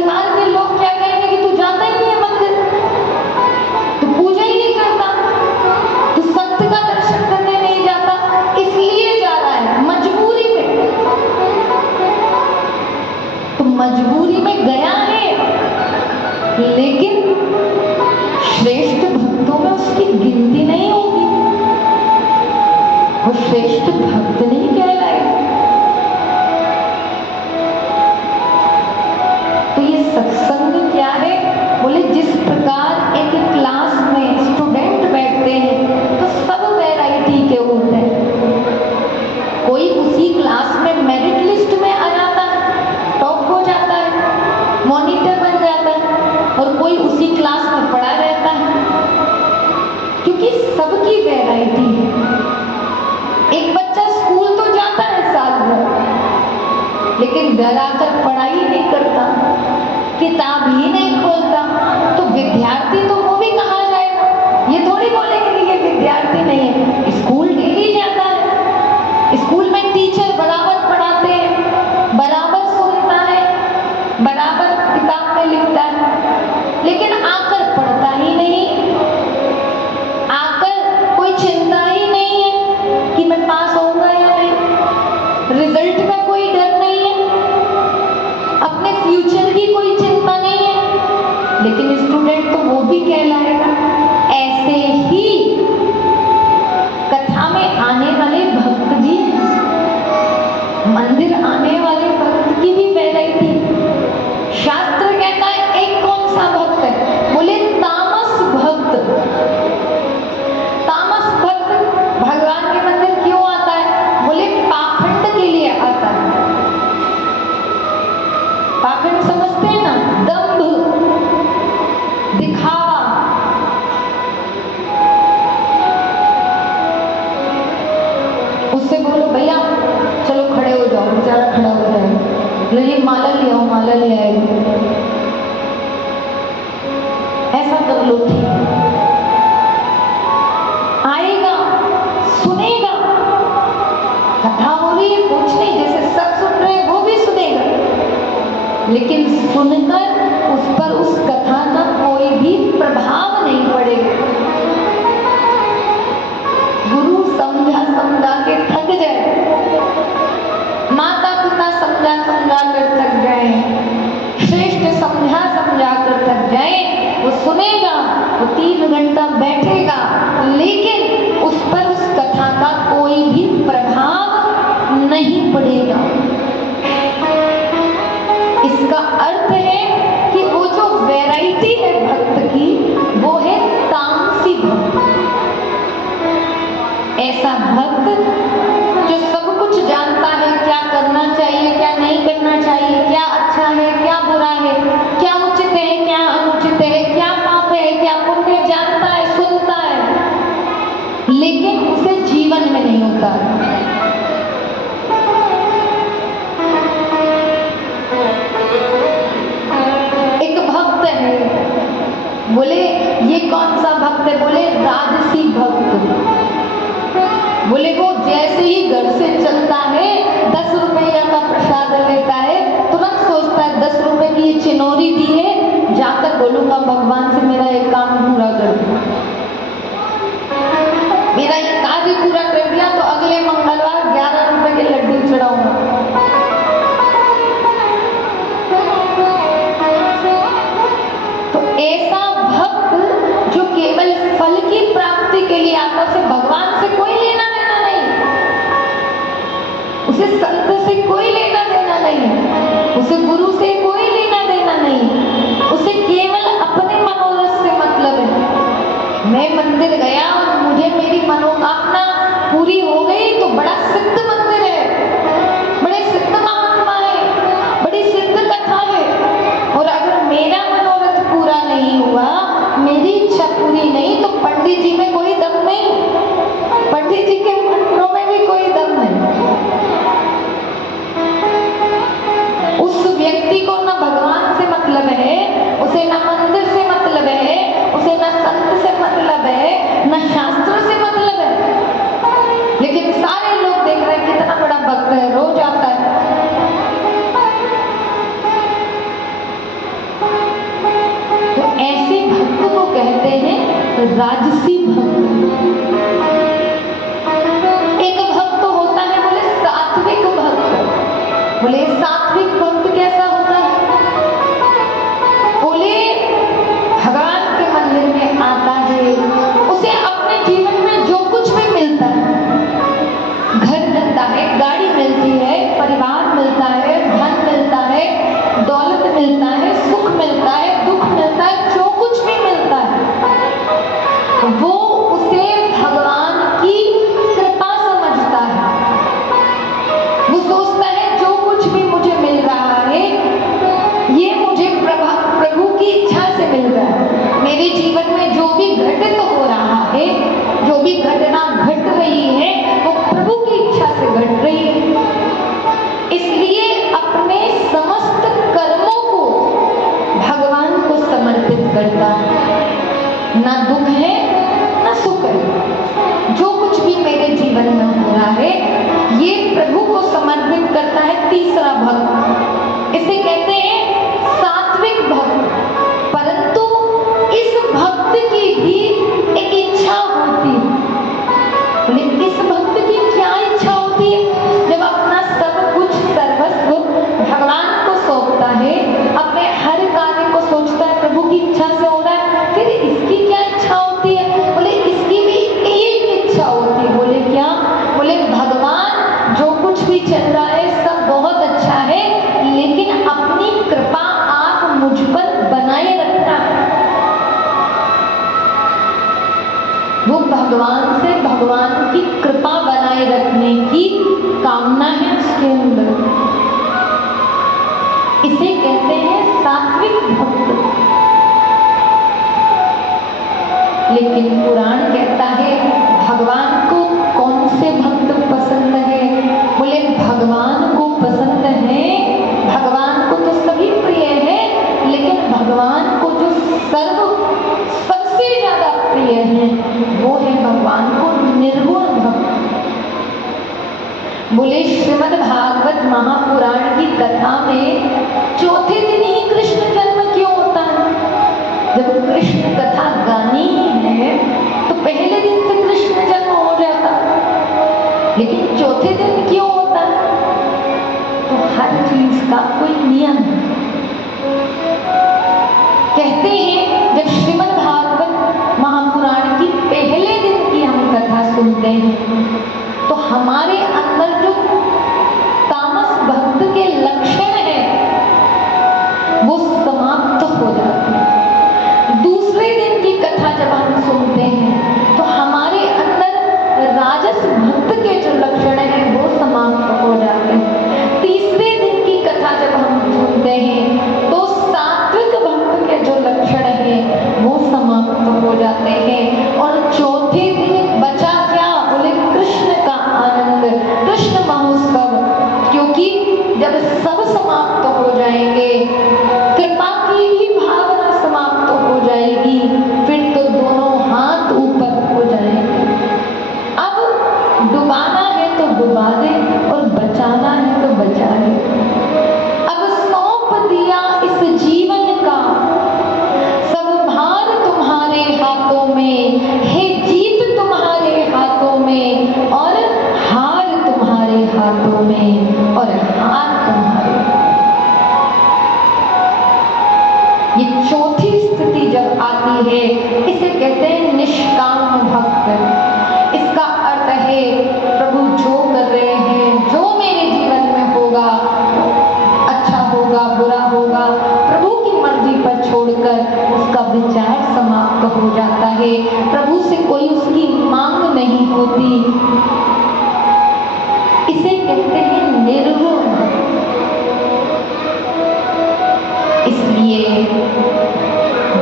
परिवार के लोग क्या कहेंगे कि तू जाता ही नहीं है मंदिर, तू पूजा ही नहीं करता, तू संत का दर्शन करने नहीं जाता, इसलिए जा रहा है मजबूरी में। तो मजबूरी में गया है, लेकिन श्रेष्ठ भक्तों में उसकी गिनती नहीं होगी, वो श्रेष्ठ भक्त नहीं कहलाएगा। तो ये सत्संग क्या है? बोले जिस प्रकार एक क्लास में स्टूडेंट बैठते हैं तो सब वैरायटी के होते हैं। कोई उसी क्लास में मेरिट लिस्ट में आ जाता है, टॉप हो जाता है, मॉनिटर बन जाता है, और कोई उसी क्लास में पढ़ा रहता है, क्योंकि सबकी वैरायटी है। एक बच्चा स्कूल तो जाता है साल भर, लेकिन घर आकर पढ़ाई नहीं करता, किताब ही नहीं खोलता, तो विद्यार्थी तो वो भी कहा जाएगा। ये थोड़ी बोलेंगे कि ये विद्यार्थी नहीं है, स्कूल डेली जाता है, स्कूल में टीचर बराबर पढ़ाते हैं, बराबर सुनता है, बराबर किताब में लिखता है, लेकिन आकर पढ़ता ही नहीं, आकर कोई चिंता ही नहीं है कि मैं पास होऊंगा या नहीं, रिजल्ट का कोई डर नहीं है, अपने फ्यूचर की कोई चिंता नहीं है, लेकिन स्टूडेंट तो वो भी कहलाएगा। ऐसे ही कथा में आने वाले भक्त भी, मंदिर आने वाले भक्त की भी वैरायटी। शास्त्र कहता है एक कौन सा भक्त है? बोले तामस भक्त। तामस भक्त भगवान के मंदिर क्यों आता है? बोले पाखंड के लिए आता है। पाखंड समझते हैं ना? दंभ, दिखावा। उससे बोलो भैया चलो खड़े हो जाओ, बेचारा खड़ा हो जाए, बोले ये माला ले आओ, माला ले आएगी, ऐसा कर लो, ठीक आएगा, सुनेगा, कथा हो रही है, कुछ नहीं, जैसे सब सुन रहे हैं वो भी सुनेगा, लेकिन सुनकर उस पर उस कथा का कोई भी प्रभाव नहीं पड़ेगा। गुरु समझा समझा के थक जाए, माता पिता समझा समझा कर थक जाए, श्रेष्ठ समझा समझा कर थक जाए, वो सुनेगा, वो 3 घंटा बैठेगा, लेकिन उस पर उस कथा का कोई भी प्रभाव नहीं पड़ेगा। इसका अर्थ है कि वो जो वैरायटी है भक्त की, वो है तामसी भक्त। ऐसा भक्त जो सब कुछ जानता है, क्या करना चाहिए, क्या नहीं करना चाहिए, क्या अच्छा है, क्या बुरा है, क्या उचित है, क्या अनुचित है, क्या पाप है, क्या पुण्य, जानता है, सुनता है, लेकिन उसे जीवन में नहीं होता है। एक भक्त है, बोले ये कौन सा भक्त है? बोले राजसी भक्त। बोले वो जैसे ही घर से चलता है 10 रुपया का प्रसाद लेता है, तुरंत सोचता है 10 रुपए की ये चिनोरी दी है, जाकर बोलूंगा भगवान से मेरा एक काम पूरा कर दो, मेरा ये कार्य पूरा कर दिया तो अगले मंगलवार 11 रुपए के लड्डू चढ़ाऊंगा। तो ऐसा भक्त जो केवल फल की प्राप्ति के लिए आता, उसे भगवान से कोई लेना देना नहीं, उसे संत से कोई लेना देना नहीं, उसे गुरु से कोई लेना देना नहीं, उसे केवल अपने मनोरथ से मतलब है। राजसी भक्त, एक भक्त होता है बोले सात्विक भक्त। बोले सात्विक भक्त कैसा होता है? बोले भगवान के मंदिर में आता है, उसे अपने जीवन में जो कुछ भी मिलता है, घर मिलता है, गाड़ी मिलती है, परिवार मिलता है, धन मिलता है, दौलत मिलता है, सुख मिलता है, दुख मिलता है, जो कुछ भी मिलता है वो उसे भगवान की कृपा समझता है। वो सोचता है जो कुछ भी मुझे मिल रहा है ये मुझे प्रभु की इच्छा से मिल रहा है। मेरे जीवन में जो भी घटित हो रहा है, जो भी घटना घट रही है वो प्रभु की इच्छा से घट रही है। इसलिए अपने समस्त कर्मों को भगवान को समर्पित करता है। ना दुख है ना सुख है, जो कुछ भी मेरे जीवन में हो रहा है ये प्रभु को समर्पित करता है तीसरा भक्त। इसे कहते हैं सात्विक भक्त। परंतु इस भक्त की भी एक इच्छा होती है। बोले इस भक्त की क्या इच्छा होती है? जब अपना सब कुछ सर्वस्व भगवान को सौंपता है, अपने हर कार्य को सोचता है प्रभु की इच्छा से हो रहा है, फिर इसकी क्या इच्छा होती है? बोले इसकी भी एक इच्छा होती है। बोले क्या? बोले भगवान जो कुछ भी चल रहा है सब बहुत अच्छा है, लेकिन अपनी कृपा आप मुझ पर बनाए रखना। वो भगवान से भगवान की कृपा बनाए रखने की कामना है उसके अंदर। इसे कहते हैं सात्विक भक्त। लेकिन पुराण कहता है भगवान को कौन से भक्त पसंद है? बोले भगवान को पसंद है, भगवान को तो सभी प्रिय है, लेकिन भगवान को जो सबसे ज्यादा प्रिय है वो है भगवान को निर्गुण भक्त। बोले श्रीमद् भागवत महापुराण की कथा में चौथे दिन ही कृष्ण जन्म क्यों होता है? जब कृष्ण कथा गानी है तो पहले दिन से कृष्ण जन्म हो जाता, लेकिन चौथे दिन क्यों होता है? तो हर चीज का कोई नियम है। कहते हैं जब श्रीमद् भागवत महापुराण की पहले दिन की हम कथा सुनते हैं तो हमारे अंदर जो तामस भक्त के लक्षण है वो समाप्त हो जाते हैं। दूसरे दिन की कथा जब हम सुनते हैं तो हमारे अंदर राजस भक्त के जो लक्षण है वो समाप्त हो जाते हैं। तीसरे दिन की कथा जब हम सुनते हैं तो सात्विक भक्त के जो लक्षण है वो समाप्त हो जाते हैं। और चौथे दिन बचा क्या? बोले कृष्ण का आनंद, कृष्ण महोत्सव। क्योंकि जब सब समाप्त हो जाएंगे, कृपा की भी भावना समाप्त हो जाएगी, फिर तो दोनों हाथ ऊपर हो जाएंगे। अब डुबाना है तो डुबा दे और बचाना है तो बचा दे। अब सौंप दिया इस जीवन का सब भार तुम्हारे हाथों में, हे जीत तुम्हारे हाथों में और हार तुम्हारे हाथों में और हार तुम्हारे। ये चौथी स्थिति जब आती है इसे कहते हैं निष्काम भक्त। इसका अर्थ है प्रभु जो कर रहे हैं, जो मेरे जीवन में होगा, अच्छा होगा बुरा होगा, प्रभु की मर्जी पर छोड़कर उसका विचार समाप्त हो जाता है। प्रभु से कोई उसकी मांग नहीं होती। इसे कहते हैं निर्गुण। इसलिए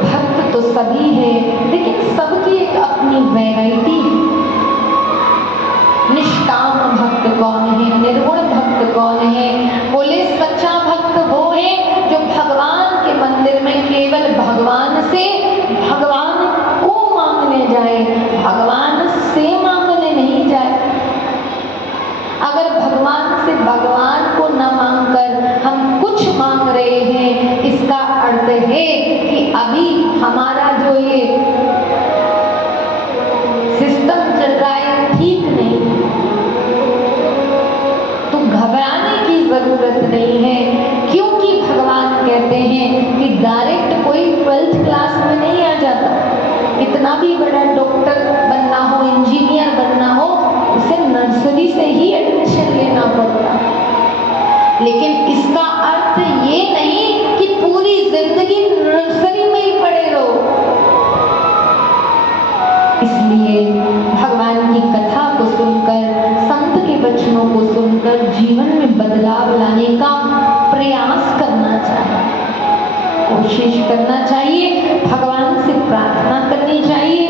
भक्त तो सभी है, लेकिन सबकी एक अपनी वैरायटी है। निष्काम भक्त कौन है? निर्गुण भक्त कौन है? बोले सच्चा भक्त वो है जो भगवान के मंदिर में केवल भगवान से भगवान को मांगने जाए, भगवान से मांगने नहीं जाए। अगर भगवान से भगवान को न मांगकर हम कुछ मांग रहे हैं, इसका अर्थ है कि अभी हमारा जो ये नहीं है, क्योंकि भगवान कहते हैं कि डायरेक्ट कोई 12th क्लास में नहीं आ जाता। इतना भी बड़ा डॉक्टर बनना हो, इंजीनियर बनना हो, उसे नर्सरी से ही एडमिशन लेना पड़ता। लेकिन इसका अर्थ ये नहीं कि पूरी जिंदगी नर्सरी में ही पड़े रहो। इसलिए भगवान की कथा को सुनकर, संत के वचनों को सुनकर जीवन में बदलाव लाने का प्रयास करना चाहिए, कोशिश करना चाहिए, भगवान से प्रार्थना करनी चाहिए।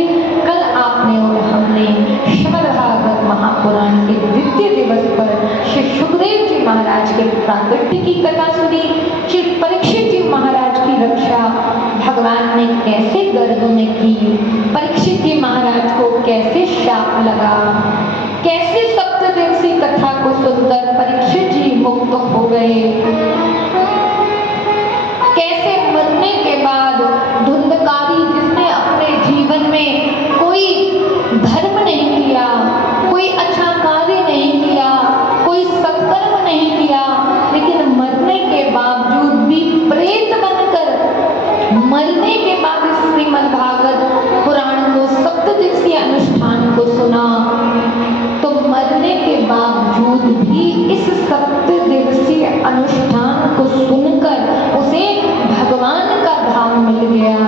कल आपने और हमने श्रीमद् भागवत महापुराण के द्वितीय दिवस पर श्री सुखदेव जी महाराज के प्राकट्य की कथा सुनी। श्री परीक्षित जी महाराज की रक्षा भगवान ने कैसे गर्भ में की, परीक्षित जी महाराज को कैसे शाप लगा, कैसे सप्तदिवसीय कथा को सुनकर परीक्षित जी मुक्त हो गए, कैसे मरने के बाद धुंधकारी, जिसने अपने जीवन में कोई धर्म नहीं किया, कोई अच्छा कार्य नहीं किया, कोई सत्कर्म नहीं किया, लेकिन मरने के बावजूद भी प्रेत बनकर, मरने के बाद श्रीमद् भागवत पुराण को सप्तदिवसीय अनुष्ठान को सुना, तो मरने के बावजूद भी इस सप्तदिवसीय अनुष्ठान को सुनकर उसे भगवान का धाम मिल गया।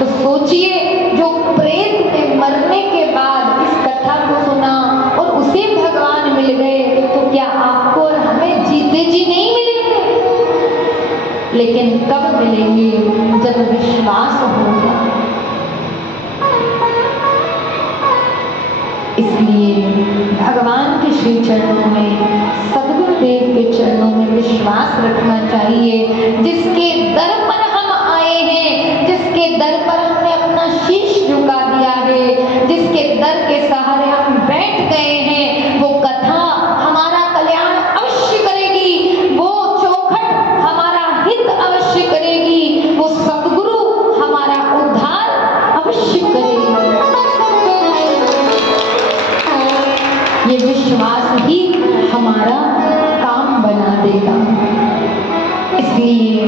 तो सोचिए, जो प्रेत ने मरने के बाद इस कथा को सुना और उसे भगवान मिल गए, तो क्या आपको और हमें जीते जी नहीं मिलेंगे? लेकिन कब मिलेंगे? जब विश्वास होगा। इसलिए भगवान के श्री चरणों में, सद्गुरुदेव के चरणों में विश्वास रखना चाहिए। जिसके दर पर हम आए हैं, जिसके दर पर हमने अपना शीश झुका दिया है, जिसके दर के सहारे हम बैठ गए हैं, वो कथा हमारा कल्याण अवश्य करेगी, वो चौखट हमारा हित अवश्य करेगी, वो सद्गुरु हमारा उद्धार अवश्य करेगी। ये विश्वास ही हमारा काम बना देगा। इसलिए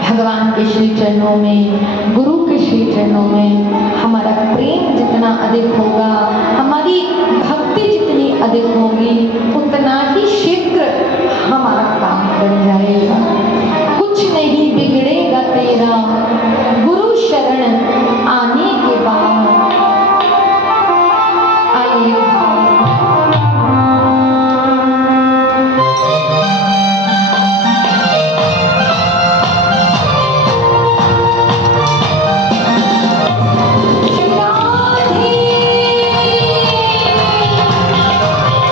भगवान के श्री चरणों में, गुरु के श्री चरणों में हमारा प्रेम जितना अधिक होगा, हमारी भक्ति जितनी अधिक होगी, उतना ही शीघ्र हमारा काम बन जाएगा।